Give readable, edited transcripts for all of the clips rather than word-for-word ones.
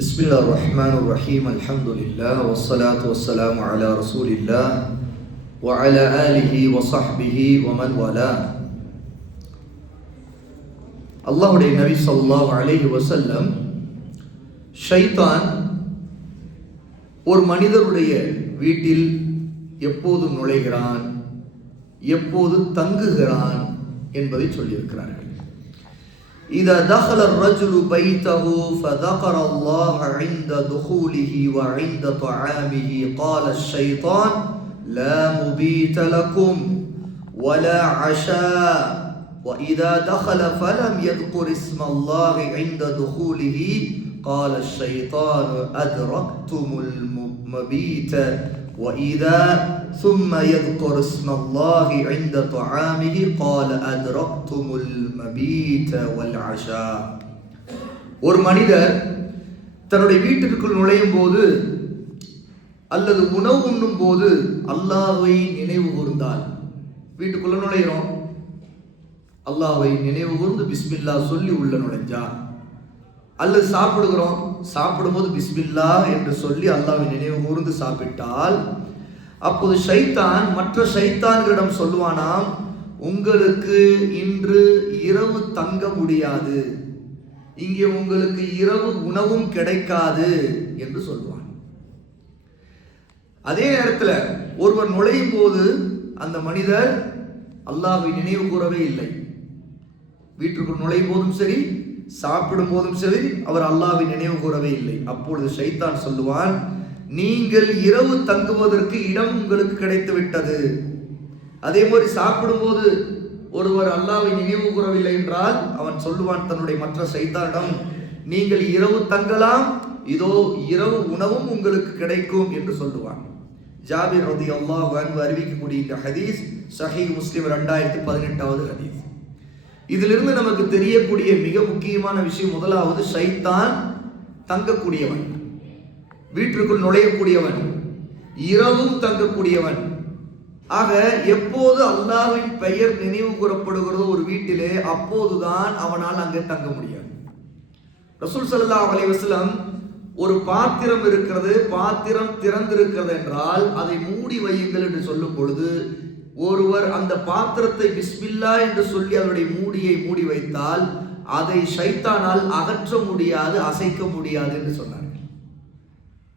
பிஸ்மில்லாஹிர் ரஹ்மானிர் ரஹீம். அல்ஹம்துலில்லாஹ் வஸ்ஸலாத்து வஸ்ஸலாமு அலா ரசூலில்லாஹ் வ அலா ஆலிஹி வ ஸஹ்பிஹி வ மன் வலா. அல்லாஹ்வுடைய நபி ஸல்லல்லாஹு அலைஹி வஸல்லம் ஷைத்தான் ஒரு மனிதருடைய வீட்டில் எப்போது நுழைகிறான், எப்போது தங்குகிறான் என்பதை சொல்லியிருக்கிறார்கள். إذا دخل الرجل بيته فذكر الله عند دخوله وعند طعامه قال الشيطان لا مبيت لكم ولا عشاء وإذا دخل فلم يذكر اسم الله عند دخوله قال الشيطان أدركتم المبيت وإذا ثم يذكر اسم الله عند طعامه قال أدركتم المبيت والعشاء. ஒரு மனிதர் தன்னுடைய வீட்டிற்குள் நுழையும் போது அல்லது உணவு உண்ணும் போது அல்லாஹ்வை நினைவு கூர்ந்தால், வீட்டுக்குள்ள நுழைகிறோம், அல்லாஹ்வை நினைவு கூர்ந்து பிஸ்மில்லா சொல்லி உள்ள நுழைஞ்சா, அல்லது சாப்பிடுகிறோம், சாப்பிடும்போது பிஸ்மில்லா என்று சொல்லி அல்லாஹ்வை நினைவு கூர்ந்து சாப்பிட்டால், அப்போது ஷைத்தான் மற்ற ஷைத்தான்களிடம் சொல்லுவானாம், உங்களுக்கு இன்று இரவு தங்க முடியாது, இங்கே உங்களுக்கு இரவு உணவும் கிடைக்காது என்று சொல்லுவான். அதே நேரத்தில் ஒருவர் நுழையும் போது அந்த மனிதர் அல்லாஹ்வை நினைவு கூறவே இல்லை. வீட்டுக்குள் நுழையும் போதும் சரி, சாப்பிடும் போதும் சரி, அவர் அல்லாஹ்வை நினைவு கூறவே இல்லை. அப்பொழுது ஷைத்தான் சொல்லுவான், நீங்கள் இரவு தங்குவதற்கு இடம் உங்களுக்கு கிடைத்து விட்டது. அதே மாதிரி சாப்பிடும்போது ஒருவர் அல்லாஹ்வை நினைவு கூறவில்லை என்றால் அவன் சொல்லுவான் தன்னுடைய மற்ற ஷைத்தானிடம், நீங்கள் இரவு தங்கலாம், இதோ இரவு உணவும் உங்களுக்கு கிடைக்கும் என்று சொல்லுவான். ஜாபிர் ரலியல்லாஹு அன்ஹு அறிவிக்கக்கூடிய இந்த ஹதீஸ் சஹீஹ் முஸ்லிம் 2018வது ஹதீஸ். இதிலிருந்து நமக்கு தெரியக்கூடிய மிக முக்கியமான விஷயம், முதலாவது ஷைத்தான் தங்கக்கூடியவன், வீட்டிற்குள் நுழையக்கூடியவன், இரவும் தங்கக்கூடியவன். ஆக எப்போது அல்லாஹ்வின் பெயர் நினைவு கூறப்படுகிறதோ ஒரு வீட்டிலே, அப்போதுதான் அவனால் அங்கே தங்க முடியாது. ரசூல் ஸல்லல்லாஹு அலைஹி வஸல்லம் ஒரு பாத்திரம் இருக்கிறது, பாத்திரம் திறந்திருக்கிறது என்றால் அதை மூடி வையுங்கள் என்று சொல்லும் பொழுது, ஒருவர் அந்த பாத்திரத்தை பிஸ்மில்லா என்று சொல்லி அதனுடைய மூடியை மூடி வைத்தால் அதை ஷைத்தானால் அகற்ற முடியாது, அசைக்க முடியாது என்று சொன்னார்கள்.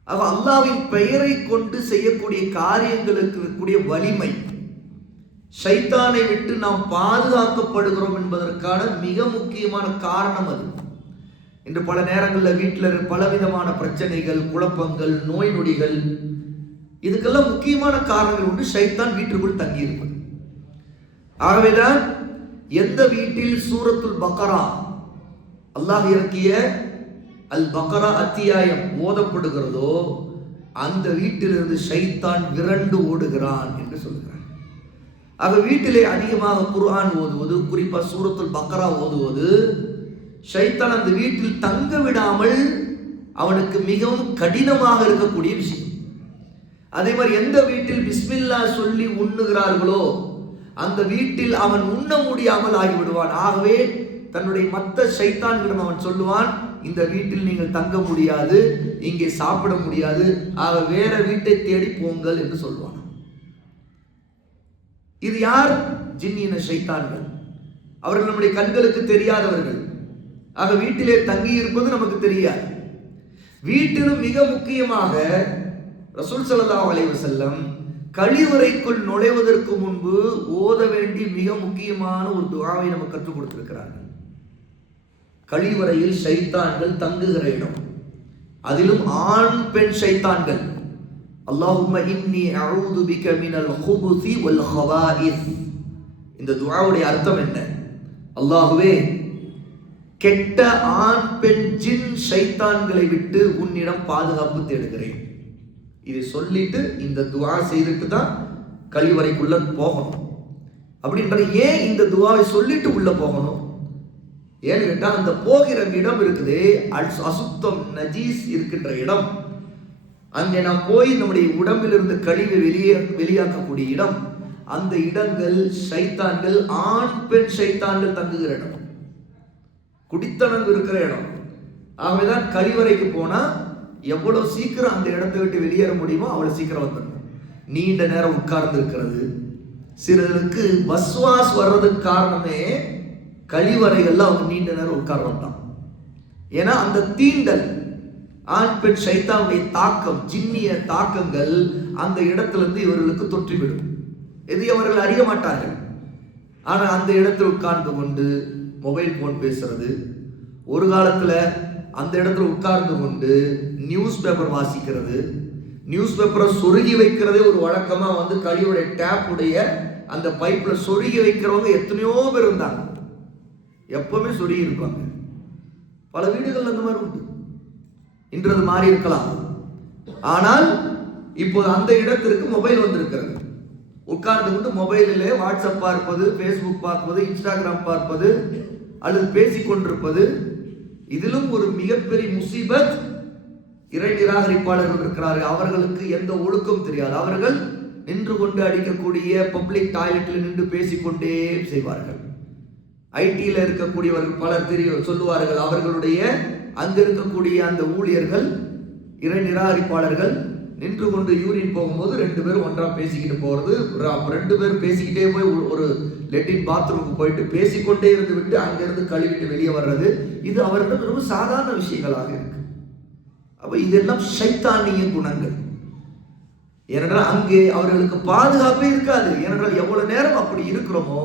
ஆக அல்லாஹ்வின் பெயரை கொண்டு செய்யக்கூடிய காரியங்களுக்கு இருக்கக்கூடிய வலிமை, ஷைத்தானை விட்டு நாம் பாதுகாக்கப்படுகிறோம் என்பதற்கான மிக முக்கியமான காரணம் அது. இன்று பல நேரங்களில் வீட்டில் பலவிதமான பிரச்சனைகள், குழப்பங்கள், நோய் நொடிகள், இதுக்கெல்லாம் முக்கியமான காரணங்கள் உண்டு. ஷைத்தான் வீட்டிற்குள் தங்கி இருப்பது. ஆகவேதான் எந்த வீட்டில் சூரத்துல் பக்ரா, அல்லாஹ் இறக்கிய அல் பக்ரா அத்தியாயம் ஓதப்படுகிறதோ அந்த வீட்டிலிருந்து ஷைத்தான் விரண்டு ஓடுகிறான் என்று சொல்கிறார். ஆக வீட்டிலே அதிகமாக குர்ஆன் ஓதுவது, குறிப்பாக சூரத்துல் பக்ரா ஓதுவது, ஷைத்தான் அந்த வீட்டில் தங்க விடாமல் அவனுக்கு மிகவும் கடினமாக இருக்கக்கூடிய விஷயம். அதே மாதிரி எந்த வீட்டில் பிஸ்மில்லா சொல்லி உண்ணுகிறார்களோ அந்த வீட்டில் அவன் உண்ண முடியாமல் ஆகிவிடுவான். ஆகவே தன்னுடைய மற்ற ஷைத்தான்களிடம் அவன் சொல்லுவான், இந்த வீட்டில் நீங்கள் தங்க முடியாது, இங்கே சாப்பிட முடியாது, ஆக வேற வீட்டை தேடி போங்கள் என்று சொல்லுவான். இது யார்? ஜின்னின ஷைத்தான்கள். அவர்கள் நம்முடைய கண்களுக்கு தெரியாதவர்கள். ஆக வீட்டிலே தங்கி இருப்பது நமக்கு தெரியாது. வீட்டிலும் மிக முக்கியமாக ரசூல் ஸல்லல்லாஹு அலைஹி வஸல்லம் கழிவறைக்குள் நுழைவதற்கு முன்பு ஓத வேண்டிய மிக முக்கியமான ஒரு துஆவை நமக்கு கற்றுக் கொடுத்திருக்கிறார்கள். கழிவறையில் ஷைத்தான்கள் தங்குகிற இடம், அதிலும் ஆண் பெண் ஷைத்தான்கள். அல்லாஹும்ம இன்னி அஊது பிக மினல் குபுஸி வல் ஹவாயிஸ். இந்த துஆவுடைய அர்த்தம் என்ன? அல்லாஹ்வே, கெட்ட ஆண் பெண் ஜின் ஷைத்தான்களை விட்டு உன்னிடம் பாதுகாப்பு தேடுகிறேன். இதை சொல்லிட்டு இந்த துஆ செய்துட்டு தான் கழிவறைக்குள்ள போகணும். அப்படின்ற ஏன் இந்த துஆவை சொல்லிட்டு உள்ள போகணும்? ஏன்னு கேட்டா, அந்த போகிற இடம் இருக்குது, அசுத்தம் நஜீஸ் இருக்கின்ற இடம். அங்கே நாம் போய் நம்முடைய உடம்பிலிருந்து கழிவை வெளியாக்கக்கூடிய இடம். அந்த இடங்கள் ஷைத்தான்கள், ஆண் பெண் ஷைத்தான்கள் தங்குகிற இடம், குடித்தனம் இருக்கிற இடம். ஆகவேதான் கழிவறைக்கு போனா எவ்வளவு சீக்கிரம் அந்த இடத்தை விட்டு வெளியேற முடியுமோ அவ்வளவு சீக்கிரம் வந்துடணும். நீண்ட நேரம் உட்கார்ந்து இருக்கிறது, சிலருக்கு வஸ்வாஸ் வர்றதுக்கு காரணமே கழிவறைகள்ல அவங்க நீண்ட நேரம் உட்கார்றது தான். ஏன்னா அந்த தீண்டல், ஆண் பெண் ஷைத்தானுடைய தாக்கம், ஜின்னிய தாக்கங்கள் அந்த இடத்துல இருந்து இவர்களுக்கு தொற்றிவிடும். எது அவர்கள் அறிய மாட்டார்கள். ஆனா அந்த இடத்துல உட்கார்ந்து கொண்டு மொபைல் போன் பேசுறது, ஒரு காலத்துல அந்த இடத்துல உட்கார்ந்து கொண்டு நியூஸ் பேப்பர் வாசிக்கிறது, நியூஸ் பேப்பரை சொருகி வைக்கிறதே ஒரு வழக்கமா வந்து கழிவுடைய டேப் உடைய அந்த பைப்ல சொருகி வைக்கிறவங்க எத்தனையோ பேர் இருந்தாங்க. எப்பவுமே சொருகி இருப்பாங்க. பல வீடுகள் அந்த மாதிரி உண்டு. இன்றது மாறி இருக்கலாம். ஆனால் இப்போது அந்த இடத்திற்கு மொபைல் வந்திருக்கிறது. உட்கார்ந்து கொண்டு மொபைலிலே வாட்ஸ்அப் பார்ப்பது, ஃபேஸ்புக் பார்ப்பது, இன்ஸ்டாகிராம் பார்ப்பது அல்லது பேசிக் கொண்டிருப்பது, இதிலும் ஒரு மிகப்பெரிய முசீபத். இறை நிராகரிப்பாளர்கள் இருக்கிறார்கள், அவர்களுக்கு எந்த ஒழுக்கம் தெரியாது. அவர்கள் நின்று கொண்டு அடிக்கக்கூடிய பப்ளிக் டாய்லெட்டில் நின்று பேசிக்கொண்டே செய்வார்கள். ஐடியில் இருக்கக்கூடியவர்கள் பலர் சொல்லுவார்கள், அவர்களுடைய அங்க இருக்கக்கூடிய அந்த ஊழியர்கள் இறை நிராகரிப்பாளர்கள் நின்று கொண்டு யூரின் போகும்போது 2 பேரும் ஒன்றா பேசிக்கிட்டு போறது, 2 பேரும் பேசிக்கிட்டே போய் ஒரு லெட்டின் பாத்ரூமுக்கு போயிட்டு பேசிக்கொண்டே இருந்து விட்டு அங்கிருந்து கழுவிட்டு வெளியே வர்றது, இது அவர்கள் ரொம்ப சாதாரண விஷயங்களாக இருக்கு. அப்ப இதெல்லாம் ஷைத்தானிய குணங்கள். ஏனென்றால் அங்கே அவர்களுக்கு பாதுகாப்பே இருக்காது. ஏனென்றால் எவ்வளவு நேரம் அப்படி இருக்கிறோமோ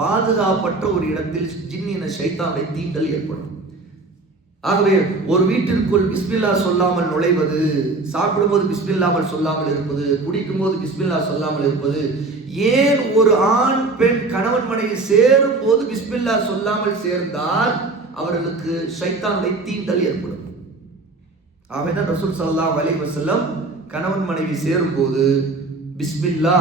பாதுகாப்பற்ற ஒரு இடத்தில் ஜின்னின ஷைத்தானுடைய தீண்டல் ஏற்படும். ஆகவே ஒரு வீட்டிற்குள் பிஸ்மில்லா சொல்லாமல் நுழைவது, சாப்பிடும்போது பிஸ்மில்லாமல் சொல்லாமல் இருப்பது, குடிக்கும் போது பிஸ்மில்லா சொல்லாமல் இருப்பது, ஏன் ஒரு ஆண் பெண் கணவன் மனைவி சேரும் போது பிஸ்மில்லா சொல்லாமல் சேர்ந்தால் அவர்களுக்கு ஷைத்தானுடைய தீண்டல் ஏற்படும். ஆகவே ரசூல் ஸல்லல்லாஹு அலைஹி வஸல்லம் கணவன் மனைவி சேரும் போது பிஸ்மில்லா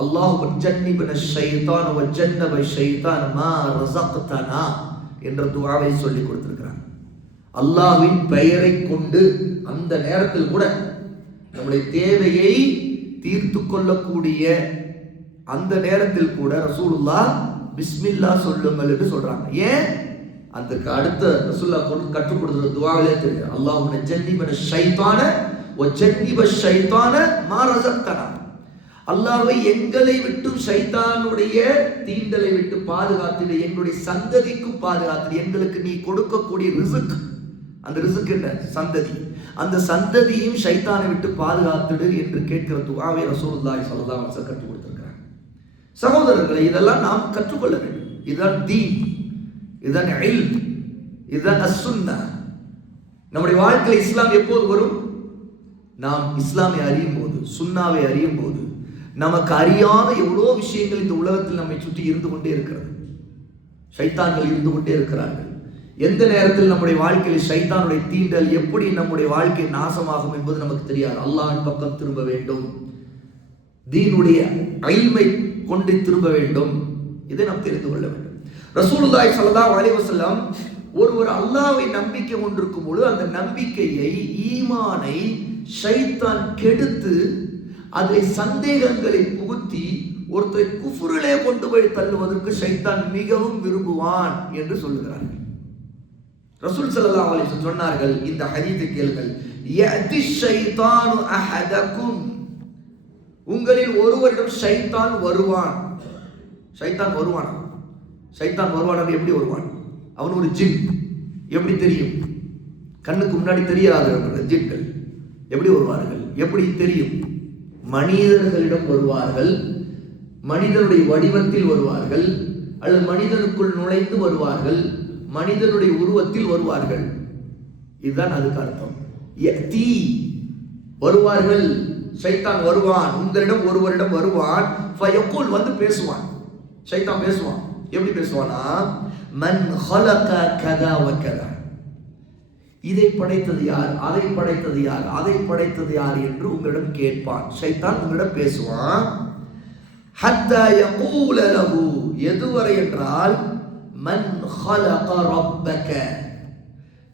அல்லாஹு ஜன்னிபன ஷைத்தான வ ஜன்னப ஷைத்தான மா ரஸக்தனா என்ற துஆவை சொல்லி கொடுத்திருக்கிறார். அல்லாஹ்வின் பெயரை கொண்டு அந்த நேரத்தில் கூட நம்முடைய தேவையை தீர்த்து கொள்ளக்கூடிய அந்த நேரத்தில் கூட ரசூலுல்லாஹ் பிஸ்மில்லா சொல்லுங்கள் என்று சொல்றாங்க. ஏன்? அதுக்கு அடுத்த ரசூலுல்லாஹ் கற்றுக் கொடுத்த துஆவிலே தெரியும், அல்லாஹும்ம ஜன்னிபன ஷைத்தான வ ஜன்னிப ஷைத்தான மா ரஸக்தனா. அல்லாஹ்வை எங்களை விட்டு ஷைத்தானுடைய தீண்டலை விட்டு பாதுகாத்திடு, எங்களுடைய சந்ததிக்கு பாதுகாத்திடு, எங்களுக்கு நீ கொடுக்கக்கூடிய ரிஸ்க், அந்த ரிஸ்க் என்ன? சந்ததி, அந்த சந்ததியும் ஷைத்தானை விட்டு பாதுகாத்திடு என்று கேட்கிற துஆவை ரசூலுல்லாஹி ஸல்லல்லாஹு அலைஹி வஸல்லம் கற்றுக் கொடுத்திருக்கிறார். சகோதரர்களை, இதெல்லாம் நாம் கற்றுக்கொள்ள வேண்டும். இதுதான் தீன், இதுதான் இல்ம், இதுதான் அஸ்ஸுன்னah. நம்முடைய வாழ்க்கையில் இஸ்லாம் எப்போது வரும்? நாம் இஸ்லாமை அறியும் போது, சுன்னாவை அறியும் போது. நமக்கு அறியாத எவ்வளோ விஷயங்கள் இந்த உலகத்தில் நம்மை சுற்றி இருந்து கொண்டே இருக்கிறது. ஷைத்தான்கள் இருந்து கொண்டே இருக்கிறார்கள். எந்த நேரத்தில் நம்முடைய வாழ்க்கையில் ஷைத்தானுடைய தீண்டல், எப்படி நம்முடைய வாழ்க்கை நாசமாகும் என்பது நமக்கு தெரியாது. அல்லாஹ்வின் பக்கம் திரும்ப வேண்டும், தீனுடைய இல்மை கொண்டு திரும்ப வேண்டும். இதை நாம் தெரிந்து கொள்ள வேண்டும். ரசூலுல்லாஹி ஸல்லல்லாஹு அலைஹி வஸல்லம் ஒருவர் அல்லாஹ்வை நம்பிக்கை கொண்டிருக்கும் பொழுது அந்த நம்பிக்கையை, ஈமானை ஷைத்தான் கெடுத்து அதில் சந்தேகங்களை புகுத்தி ஒருத்தரை குஃப்ரிலே கொண்டு போய் தள்ளுவதற்கு ஷைத்தான் மிகவும் விரும்புவான் என்று சொல்லுகிறார்கள். ரசூல் ஸல்லல்லாஹு அலைஹி வஸல்லம் சொன்னார்கள், இந்த ஹதீஸை கேளுங்கள், யஅதி ஷைத்தானு அஹதகும், உங்களில் ஒருவரிடம் ஷைத்தான் வருவான். ஷைத்தான் வருவான். ஷைத்தான் வருவான். எப்படி வருவான்? அவன் ஒரு ஜின். எப்படி தெரியும்? கண்ணுக்கு முன்னாடி தெரியாத ஜின்கள் எப்படி வருவார்கள்? எப்படி தெரியும்? மனிதர்களிடம் வருவார்கள், மனிதனுடைய வடிவத்தில் வருவார்கள், அல்லது மனிதனுக்குள் நுழைந்து வருவார்கள், மனிதனுடைய உருவத்தில் வருவார்கள். இதுதான் அதுக்கு அர்த்தம். யஅதி, வருவார்கள். ஷைத்தான் வருவான், உங்களிடம் ஒருவரிடம் வருவான். ஃபயகுல், வந்து பேசுவான். ஷைத்தான் பேசுவான். எப்படி பேசுவானா? மன் ஹலக கதா வ கதா, இதை படைத்தது யார், அதை படைத்தது யார், அதை படைத்தது யார் என்று உங்களிடம் கேட்பான். ஷைத்தான் உங்களிடம் பேசுவான். ஹத்தா யகூல லஹு, எதுவரை என்றால் மன் ஹலக ரப்பக,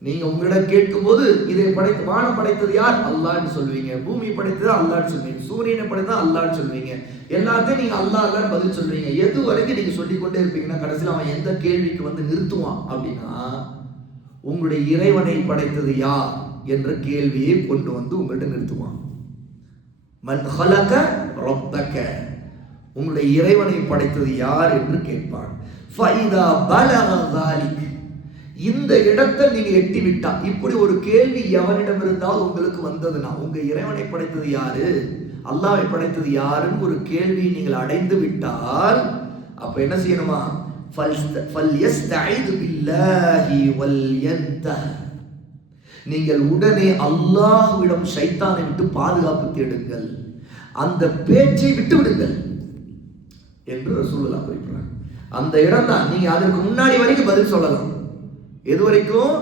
நீங்க உங்களிடம் கேட்கும்போது இதை படைத்து, வானம் படைத்தது யார், அல்லாஹ்னு சொல்வீங்க. பூமி படைத்தது அல்லாஹ்னு சொல்வீங்க. சூரியனை படைத்தது அல்லாஹ்னு சொல்வீங்க. எல்லாத்தையும் நீங்க அல்லாஹ் அல்லாஹ்னு பதில் சொல்வீங்க. எது வரைக்கும் நீங்க சொல்லிக்கொண்டே இருப்பீங்கன்னா கடைசியில் அவன் எந்த கேள்விக்கு வந்து நிறுத்துவான் அப்படின்னா, உங்களுடைய இறைவனை படைத்தது யார் என்ற கேள்வியை கொண்டு வந்து உங்கள்கிட்ட நிறுத்துவான். மன் ஹலக ரப்பக, உங்களுடைய இறைவனை படைத்தது யார் என்று கேட்பான். ஃபைதா பலக ஸாலிக், இந்த இடத்தை நீங்க எட்டி விட்டா, இப்படி ஒரு கேள்வி எவனிடம் இருந்தால் உங்களுக்கு வந்ததுன்னா, உங்க இறைவனை படைத்தது யாரு, அல்லாஹ்வை படைத்தது யாருன்னு ஒரு கேள்வி நீங்கள் அடைந்து விட்டால், அப்ப என்ன செய்யணுமா? ஃபல்யஸ்தஈது பில்லாஹி வல்யன்தஹ், நீங்கள் உடனே அல்லாஹ்விடம் ஷைத்தானை விட்டு பாதுகாப்பு தேடுங்கள், அந்த பேச்சை விட்டு விடுங்கள் என்று ரசூலுல்லாஹ் குறிப்பிடுறாங்க. அந்த இடம் தான். நீங்க அதற்கு முன்னாடி வரைக்கும் பதில் சொல்லலாம். எது வரைக்கும்?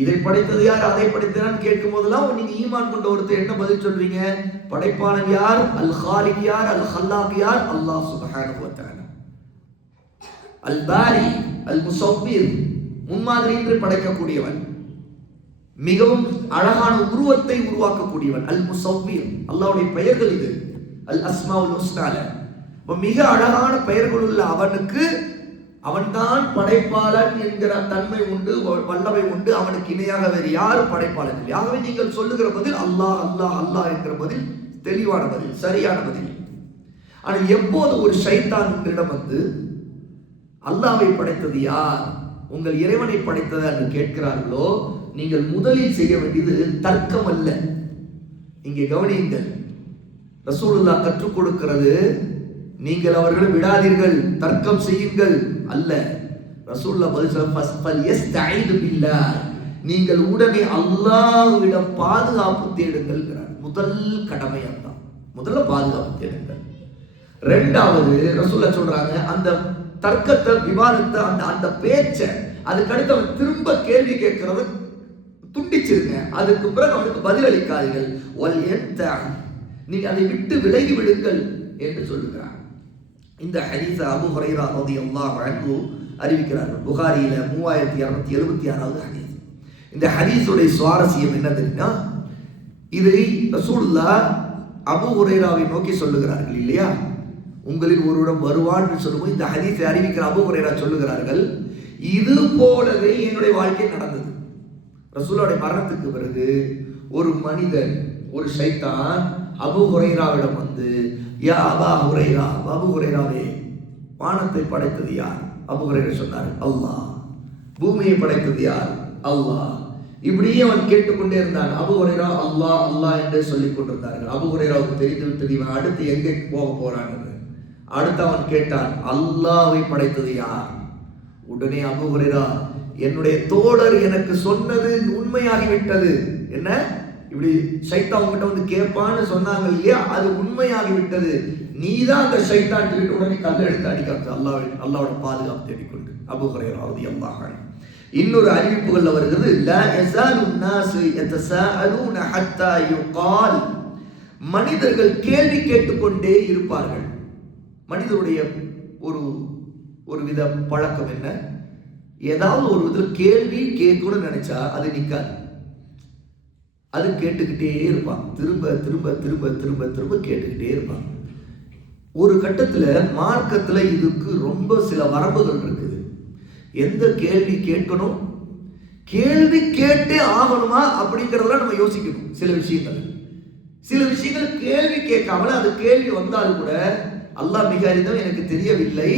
இதை படைத்தது யார், அதை படைத்ததான்னு கேட்கும் போதெல்லாம் நீங்க ஈமான் கொண்ட ஒருத்தர் என்ன பதில் சொல்வீங்க? படைப்பாளன் யார், அல் காலிக் யார், அல் ஹல்லாக் யார், அல்லாஹ் சுப்ஹானஹு வ தஆலா. அல் பாரி, அல் முஸவ்விர், முன்மாதிரி என்று படைக்கக்கூடியவன், மிகவும் அழகான உருவத்தை உருவாக்கக்கூடியவன். அல் முஸவ்விர், அல்லாஹ்வுடைய பெயர்கள் இது. அல் அஸ்மாஉல் ஹுஸ்னால மிக அழகான பெயர்கள் உள்ள அவனுக்கு அவன்தான் படைப்பாளன் என்கிற தன்மை உண்டு, வல்லமை உண்டு. அவனுக்கு இணையாக வேறு யாரும் படைப்பாளன் இல்லை. ஆகவே நீங்கள் சொல்லுகிற பதில் அல்லாஹ் அல்லாஹ் அல்லாஹ் என்கிற பதில் தெளிவான பதில், சரியான பதில். ஆனால் எப்போது ஒரு ஷைத்தான் உங்களிடம் வந்து அல்லாஹ்வை படைத்தது யார், உங்கள் இறைவனை படைத்தது என்று கேட்கிறார்களோ, நீங்கள் முதலில் செய்ய வேண்டியது தர்க்கம் அல்ல. இங்கே கவனியுங்கள், ரசூலுல்லாஹ் கற்றுக் கொடுக்கிறது நீங்கள் அவர்களை விடாதீர்கள், தர்க்கம் செய்யுங்கள் அல்ல. ரசூலுல்லாஹ் பதில் ஃபல்யஸ்தஈது பில்லாஹ், நீங்கள் உடனே அல்லாஹ்விடம் பாதுகாப்பு தேடுங்கள். முதல் கடமை அதான். முதல்ல பாதுகாப்பு தேடுங்கள். இரண்டாவது ரசூலுல்லாஹ் சொல்றாங்க, அந்த தர்க்கத்தை, விவாதத்தை, அந்த பேச்சை, அதுக்கு அடுத்து அவன் திரும்ப கேள்வி கேட்கிறத துண்டிச்சிருங்க. அதுக்கு பிறகு அவனுக்கு பதில் அளிக்காதீர்கள். நீங்க அதை விட்டு விலகி விடுங்கள் என்று சொல்லுகிறார். இந்த ஹதீஸை அபூ ஹுரைரா ரலியல்லாஹு அன்ஹு அறிவிக்கிறார்கள். புகாரியில 3276வது ஹதீஸ். இந்த ஹதீஸுடைய சுவாரஸ்யம் என்ன தெரியுமா? இதை ரசூலுல்லாஹ் அபூ ஹுரைராவை நோக்கி சொல்லுகிறார்கள் இல்லையா? உங்களில் ஒருவரிடம் வருவான் என்று சொல்லும்போது இந்த ஹதீஸை அறிவிக்கிற அபூ ஹுரைரா சொல்லுகிறார்கள், இது போலவே என்னுடைய வாழ்க்கை நடந்தது. ரசூலுடைய மரணத்துக்கு பிறகு ஒரு மனிதன், ஒரு ஷைத்தான் அபூ ஹுரைராவிடம் வந்து, யா அபா ஹுரைரா, அபூ ஹுரைராவே, வானத்தை படைத்தது யார்? அபூ ஹுரைரா சொன்னார், அல்லாஹ். பூமியை படைத்தது யார்? அல்லாஹ். இப்படியே அவன் கேட்டுக்கொண்டே இருந்தான். அபூ ஹுரைரா அல்லாஹ் அல்லாஹ் என்று சொல்லிக் கொண்டிருந்தார்கள். அபூ ஹுரைராவுக்கு தெரிந்து விட்டது, இவன் அடுத்து எங்கே போக போறான். அடுத்து அவன் கேட்டான், அல்லாஹ்வை படைத்தது யார்? உடனே அபூ ஹுரைரா, என்னுடைய தோழர் எனக்கு சொன்னது உண்மையாகிவிட்டது. என்ன? இப்படி ஷைத்தான் உங்ககிட்ட வந்து கேட்பான்னு சொன்னாங்க இல்லையா, அது உண்மையாகிவிட்டது. நீதான் அந்த ஷைத்தான் சொல்லிட்டு உடனே கல்லை எடுத்து அடிக்காது. அல்லாஹ்வோட பாதுகாப்பு தேடிக்கொண்டு அபூ ஹுரைரா ரலியல்லாஹு அன்ஹு. இன்னொரு அறிவிப்புகள்ல வருகிறது, லா யஸாலு الناس يتساءلون حتى يقال, மனிதர்கள் கேள்வி கேட்டுக்கொண்டே இருப்பார்கள். மனிதருடைய ஒரு வித பழக்கம் என்ன? ஏதாவது ஒரு விதத்தில் கேள்வி கேட்கணும்னு நினைச்சா அது நிற்காது. அது கேட்டுக்கிட்டே இருப்பான். திரும்ப திரும்ப திரும்ப திரும்ப திரும்ப கேட்டுக்கிட்டே இருப்பான். ஒரு கட்டத்தில் மார்க்கத்தில் இதுக்கு ரொம்ப சில வரம்புகள் இருக்குது. எந்த கேள்வி கேட்கணும், கேள்வி கேட்டே ஆகணுமா அப்படிங்கிறதெல்லாம் நம்ம யோசிக்கணும். சில விஷயங்கள் கேள்வி கேட்காமல, அது கேள்வி வந்தாலும் கூட அல்லாஹ் மிக அறிந்தவன், எனக்கு தெரியவில்லை,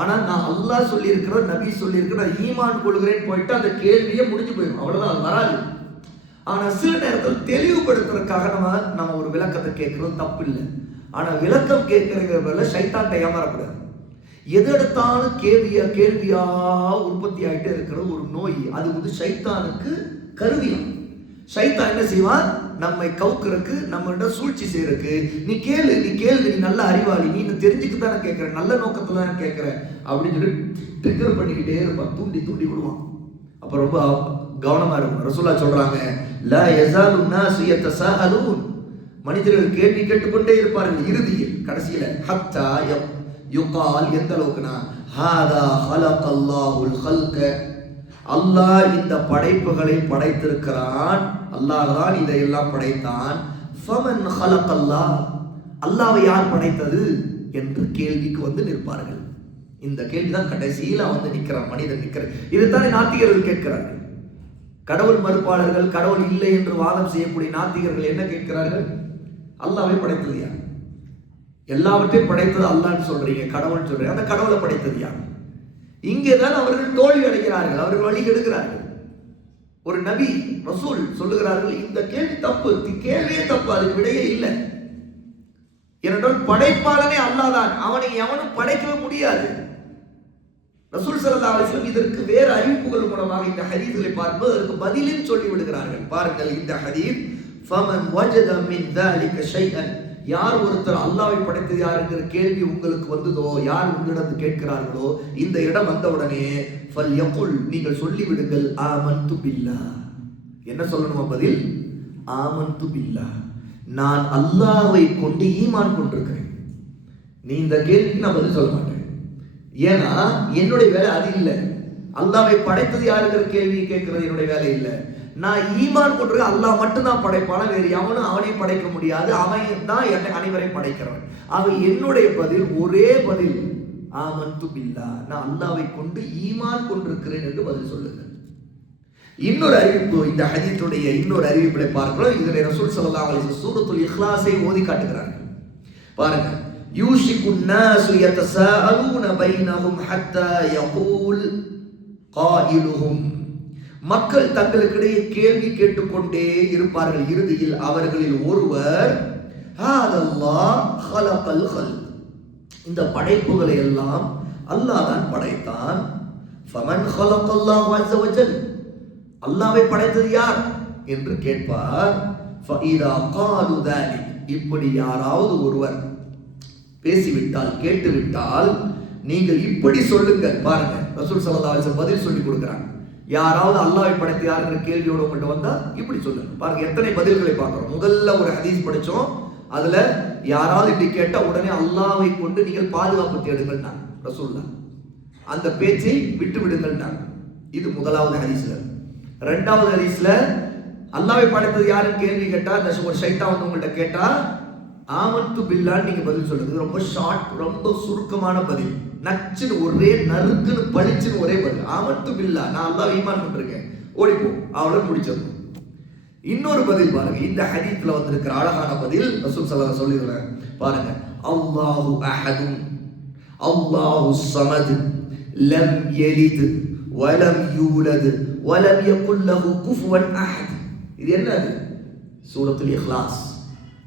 ஆனால் நான் அல்லாஹ் சொல்லியிருக்கிற, நபி சொல்லியிருக்கிற, ஈமான் கொள்கிறேன் போயிட்டு அந்த கேள்வியே முடிஞ்சு போயிடும். அவ்வளவுதான், அது வராது. ஆனா சில நேரத்தில் தெளிவுபடுத்துறதுக்காக நம்ம ஒரு விளக்கத்தை கேட்கறது தப்பு இல்லை. ஆனா விளக்கம் கேட்கிறவங்கள ஷைத்தான்ட்ட ஏமாறக்கூடாது. எது எடுத்தாலும் கேள்வியா உற்பத்தி ஆகிட்டே இருக்கிற ஒரு நோய், அது வந்து ஷைத்தானுக்கு கருவியம். ஷைத்தான் என்ன செய்வான்? நம்மை கவுக்கிறதுக்கு, நம்மகிட்ட சூழ்ச்சி செய்யறதுக்கு, நீ கேளு, நீ நல்ல அறிவாளி, நீ தெரிஞ்சுக்கு தானே கேட்கிற, நல்ல நோக்கத்துல தான் கேட்கிற அப்படின்னு சொல்லி ட்ரிகர் பண்ணிக்கிட்டே இருப்பான், தூண்டி விடுவான். அப்ப ரொம்ப கவனமா இருக்கும். ரசூலுல்லாஹ் சொல்றாங்க, லா யஸாலு الناس يتساءلون, மனிதர்கள் கேள்வி கேட்டுக்கொண்டே இருப்பார்கள். இறுதியில் கடைசியில ஹத்தா யுகால், எந்த அளவுக்குனா, ஹாதா ஹலகல்லாஹுல் ஹல்க, அல்லாஹ் இந்த படைப்புகளை படைத்திருக்கிறான், அல்லாஹ் தான் இதையெல்லாம் படைத்தான். ஃபமன் ஹலகல்லாஹ், அல்லாஹ்வை யார் படைத்தது என்று கேள்விக்கு வந்து நிற்பார்கள். இந்த கேள்விதான் கடைசியில வந்து நிற்கிறான் மனிதன் நிற்கிறார். இதுதானே நாத்திகர்கள் கேட்கிறார்கள். கடவுள் மறுப்பாளர்கள், கடவுள் இல்லை என்று வாதம் செய்யக்கூடிய நாத்திகர்கள் என்ன கேட்கிறார்கள்? அல்லாஹ்வை படைத்தது யார்? எல்லாவற்றையும் படைத்தது அல்லாஹ்னு சொல்றீங்க, கடவுள் சொல்றீங்க, அந்த கடவுளை படைத்தது யார்? இங்கேதான் அவர்கள் தோல்வி அடைகிறார்கள், அவர்கள் வழி கெடுக்கிறார்கள். ஒரு நபி ரசூல் சொல்லுகிறார்கள், இந்த கேள்வி தப்பு, கேள்வியே தப்பு, அதுக்கு விடையே இல்லை. ஏனென்றால் படைப்பாளனே அல்லாஹ் தான், அவனை எவனும் படைக்கவே முடியாது. ரசூல் ஸல்லல்லாஹு அலைஹி வஸல்லம் இதற்கு வேறு அறிவிப்புகள் மூலமாக இந்த ஹதீஸ்களை பார்க்கும்போது அதற்கு பதிலும் சொல்லி விடுகிறார்கள். பாருங்கள் இந்த ஹதீஸ், ஃபமன் வஜத மின் ذلك شيئا, யார் ஒருத்தர் அல்லாஹ்வை படைத்தது யார் என்கிற கேள்வி உங்களுக்கு வந்ததோ, யார் உங்களிடம் கேட்கிறார்களோ, இந்த இடம் வந்தவுடனே ஃபல்யகுல், நீங்கள் சொல்லிவிடுங்கள், ஆமன்து பில்லாஹ். என்ன சொல்லணுமா பதில்? ஆமன்து பில்லாஹ், நான் அல்லாஹ்வை கொண்டு ஈமான் கொண்டிருக்கிறேன். நீ இந்த கேள்விக்கு நான் பதில் சொல்ல மாட்டேன், ஏன்னா என்னுடைய வேலை அது இல்லை. அல்லாஹ்வை படைத்தது யாருங்கிற கேள்வி கேட்கறது என்னுடைய வேலை இல்லை. நான் ஈமான் கொண்டிருக்கேன், அல்லாஹ் மட்டும்தான் படைப்பான, வேறு எவனும் அவனை படைக்க முடியாது, அவன் தான் என்னை அனைவரையும் படைக்கிறவன். அவன் என்னுடைய பதில் ஒரே பதில், ஆமன்து பில்லாஹ், நான் அல்லாஹ்வை கொண்டு ஈமான் கொண்டிருக்கிறேன் என்று பதில் சொல்லுங்கள். இன்னொரு அறிவிப்பு, இந்த ஹதீஸுடைய இன்னொரு அறிவிப்பை பார்க்கிறோம். இதில் ரசூல் ஸல்லல்லாஹு அலைஹி வஸல்லம் சூரத்துல் இக்லாஸை ஓதி காட்டுகிறார்கள். பாருங்க, யூஷிகுன் நாசு யதசாஅலூன பைனஹும் ஹத்தா யகூல் காயிலுஹும், மக்கள் தங்களுக்கிடையே கேள்வி கேட்டுக்கொண்டே இருப்பார்கள். இறுதியில் அவர்களில் ஒருவர், ஹாதல்லாஹ் ஹலகல் ஹல்க், இந்த படைப்புகளை எல்லாம் அல்லாஹ் தான் படைத்தான். ஃபமன் ஹலகல்லாஹு அஸ்ஸ வஜல், அல்லாஹ்வை படைத்தது யார் என்று கேட்பார். ஃபஇதா காலு ذلك, இப்படி யாராவது ஒருவர் பேசிவிட்டால், கேட்டுவிட்டால், நீங்கள் இப்படி சொல்லுங்கள். பாருங்க, ரசூல் ஸல்லல்லாஹு அலைஹி வஸல்லம் பதில் சொல்லி கொடுக்கிறாங்க. யாராவது அல்லாஹ்வை படைத்து யாருங்கிற கேள்வியோட உங்கள்கிட்ட வந்தா இப்படி சொல்லுங்க. பாருங்க எத்தனை பதில்களை பார்க்கிறோம். முதல்ல ஒரு ஹதீஸ் படிச்சோம், அதுல யாராவது இப்படி கேட்டா உடனே அல்லாஹ்வை கொண்டு நீங்கள் பாதுகாப்பு தேடுங்கள் ரசூலுல்லாஹ், அந்த பேச்சை விட்டு விடுங்கள். இது முதலாவது ஹதீஸ்ல. இரண்டாவது ஹதீஸ்ல அல்லாஹ்வை படைத்தது யாருன்னு கேள்வி கேட்டா, ஒரு ஷைத்தான் வந்து உங்கள்கிட்ட கேட்டா, ஆமன்து பில்லாஹ் நீங்க பதில் சொல்லுங்க. ரொம்ப ஷார்ட், ரொம்ப சுருக்கமான பதில், நச்சுன்னு ஒரே நறுக்குன்னு பளிச்சுன்னு ஒரே பதில், ஆமன்து பில்லாஹ், நான் அல்லாஹ் ஈமான் கொண்டிருக்கேன், ஓடிப்போ, அவளை முடிச்சிடணும். இன்னொரு பதில் பாருங்க, இந்த ஹதீஸ்ல வந்திருக்கிற அழகான பதில் ரசூல் ஸல்லல்லாஹு அலைஹி வஸல்லம் சொல்லிடுறாங்க. பாருங்க, அல்லாஹு அஹதுன் அல்லாஹு ஸமத் லம் யலித் வலம் யூலத் வலம் யகுல் லஹு குஃபுவன் அஹத். இது என்னது? சூரத்துல் இக்லாஸ்.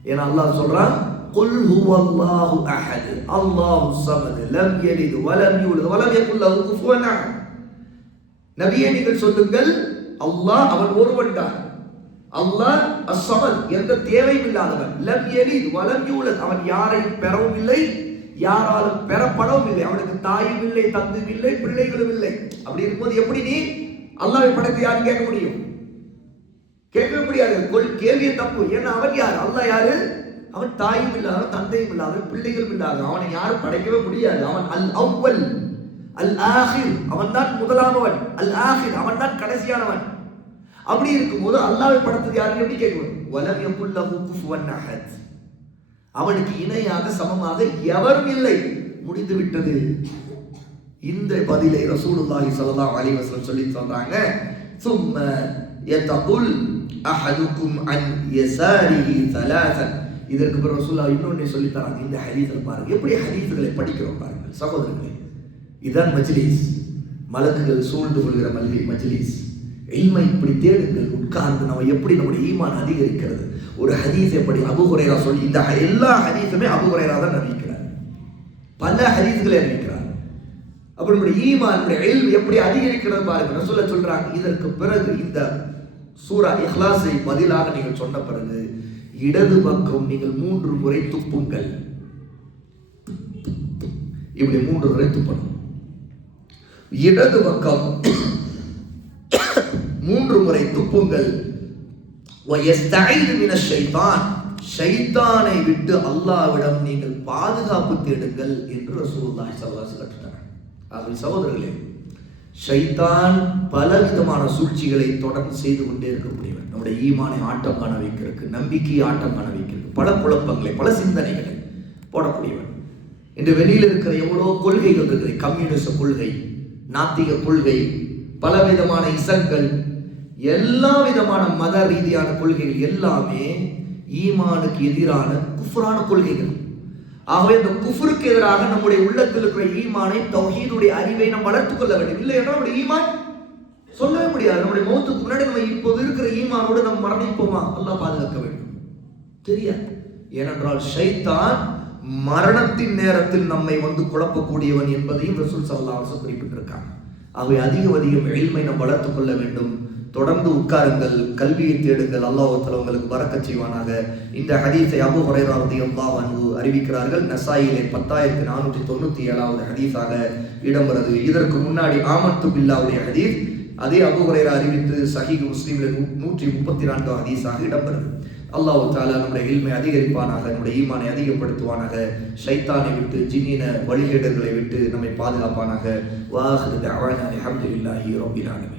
ஏன்னா அல்லாஹ் சொல்றான், குல் ஹுவல்லாஹு அஹத் அல்லாஹு ஸமத் லம் யலித் வலம் யூலத் வலம் யகுல் லஹு குஃபுவன் அஹத். நபியே நீங்கள் சொல்லுங்கள், அல்லாஹ் அவன் ஒருவன் தான், அல்லாஹ் அஸ்-ஸமத், எந்த தேவையும் இல்லாதவன், லம் யலித் வலம் யூலத், அவன் யாரையும் பெறவும் இல்லை, யாராலும் பெறப்படவும் இல்லை, அவனுக்கு தாயும் இல்லை, தந்தையும் இல்லை, பிள்ளைகளும் இல்லை. அப்படி இருக்கும்போது எப்படி நீ அல்லாஹ்வை படைத்து யாரும் கேட்க முடியும்? கேட்கவே முடியாது. கேள்வியே தப்பு. ஏன்னா அவன் யார்? அல்லாஹ் யாரு? அவன் தாயும் இல்லாதவன், தந்தையும் இல்லாதவன், பிள்ளைகளும் இல்லாதவன், அவனை யாரும் படைக்கவே முடியாது. அவன் அல் அவ்வல் அல் ஆஹிர், அவன் தான் முதலானவன், அல் ஆஹிர் அவன் தான் கடைசியானவன். அப்படி இருக்கும்போது அல்லாஹ்வை படைத்தது யாருன்னு எப்படி கேட்கணும்? வலம் யகுல் லஹு குஃபுவன் அஹத், அவனுக்கு இணையாக சமமாக எவரும் இல்லை, முடிந்து விட்டது. இந்த பதிலை ரசூலுல்லாஹி ஸல்லல்லாஹு அலைஹி வஸல்லம் சொல்லி சொல்றாங்க. ثم يتقول احدكم عن يساره ثلاثا. இதற்கு பிறகு ரசூலுல்லாஹ் இன்னொன்னு சொல்லி தராங்க. இந்த ஹதீஸ்ல பாருங்க, எப்படி ஹதீஸ்களை படிக்கிறோம் பாருங்க சகோதரர்களே. இதான் மஜ்லிஸ், மலக்குகள் சூழ்ந்து கொள்கிற மஜ்லிஸ். இல்மை இப்படி தேடுங்கள், உட்கார்ந்து நம்ம எப்படி நம்முடைய ஈமான் அதிகரிக்கிறது. ஒரு ஹதீஸ் எப்படி அபூ ஹுரைரா சொல்லி, இந்த எல்லா ஹதீஸுமே அபூ ஹுரைரா தான் அறிவிக்கிறார், பல ஹதீஸ்களை அறிவிக்கிறார். அப்ப நம்முடைய ஈமான், நம்முடைய இல்ம் எப்படி அதிகரிக்கிறது பாருங்க. ரசூலுல்லாஹ் சொல்றாங்க, இதற்கு பிறகு இந்த சூரா இக்லாஸை பதிலாக நீங்கள் சொன்ன பிறகு இடது பக்கம் நீங்கள் 3 முறை துப்புங்கள். இப்படி 3 முறை துப்பணும். இடது பக்கம் 3 முறை துப்புங்கள். வயஸ்தஈது மினஷ் ஷைத்தான், ஷைத்தானை விட்டு அல்லாஹ்விடம் நீங்கள் பாதுகாப்பு தேடுங்கள் என்று ரசூலுல்லாஹி ஸல்லல்லாஹு அலைஹி வஸல்லம் கற்றுத்தராங்க. ஆகவே சகோதரர்களே, ஷைத்தான் பலவிதமான சூழ்ச்சிகளை தொடர்ந்து செய்து கொண்டே இருக்கக்கூடியவன். நம்முடைய ஈமானை ஆட்டம் காண வைக்கிறதுக்கு, நம்பிக்கையை ஆட்டம் காண வைக்கிறதுக்கு, பல குழப்பங்களை, பல சிந்தனைகளை போடக்கூடியவன். இன்று வெளியில் இருக்கிற எவ்வளோ கொள்கைகள் இருக்குது, கம்யூனிச கொள்கை, நாத்திக கொள்கை, பலவிதமான இசங்கள், எல்லா விதமான மத ரீதியான கொள்கைகள் எல்லாமே ஈமானுக்கு எதிரான குஃப்ரான கொள்கைகள். ஆகவே இந்த குஃப்ருக்கு எதிராக நம்முடைய உள்ளத்தில் இருக்கிற ஈமானை, தௌஹீதுடைய அறிவை நாம் வளர்த்துக் கொள்ள வேண்டும். இல்லை என்றால் நம்முடைய ஈமான் சொல்லவே முடியாது. நம்முடைய மௌத்துக்கு முன்னாடி நம்ம இப்போது இருக்கிற ஈமானோடு நம்ம மரணிப்போமா? அல்லாஹ் பாதுகாக்க வேண்டும். தெரியாது. ஏனென்றால் ஷைத்தான் மரணத்தின் நேரத்தில் நம்மை வந்து குழப்பக்கூடியவன் என்பதையும் ரசூல் ஸல்லல்லாஹு அலைஹி வஸல்லம் குறிப்பிட்டிருக்காங்க. ஆகவே அதிகம் இல்மை நாம் வளர்த்துக் கொள்ள வேண்டும். தொடர்ந்து உட்காருங்கள், கல்வியை தேடுங்கள். அல்லாஹ் தஆலா உங்களுக்கு பரக்கத் செய்வானாக. இந்த ஹதீஸை அபூ ஹுரைரா ரலியல்லாஹு அன்ஹு அறிவிக்கிறார்கள். நசாயிலே 10497வது ஹதீஸாக இடம்பெறுகிறது. இதற்கு முன்னாடி ஆமன்து பில்லாஹ்வுடைய ஹதீஸ் அதே அபூ ஹுரைரா அறிவித்து சஹீஹ் முஸ்லிமில் 134வது ஹதீஸாக இடம்பெறுகிறது. அல்லாஹ் தஆலா நம்முடைய இல்மை அதிகரிப்பானாக, நம்முடைய ஈமானை அதிகப்படுத்துவானாக, ஷைத்தானை விட்டு, ஜின்னின வழிகேடுகளை விட்டு நம்மை பாதுகாப்பானாக. வாஹிரு தஅவானா அல்ஹம்துலில்லாஹி ரப்பில் ஆலமீன்.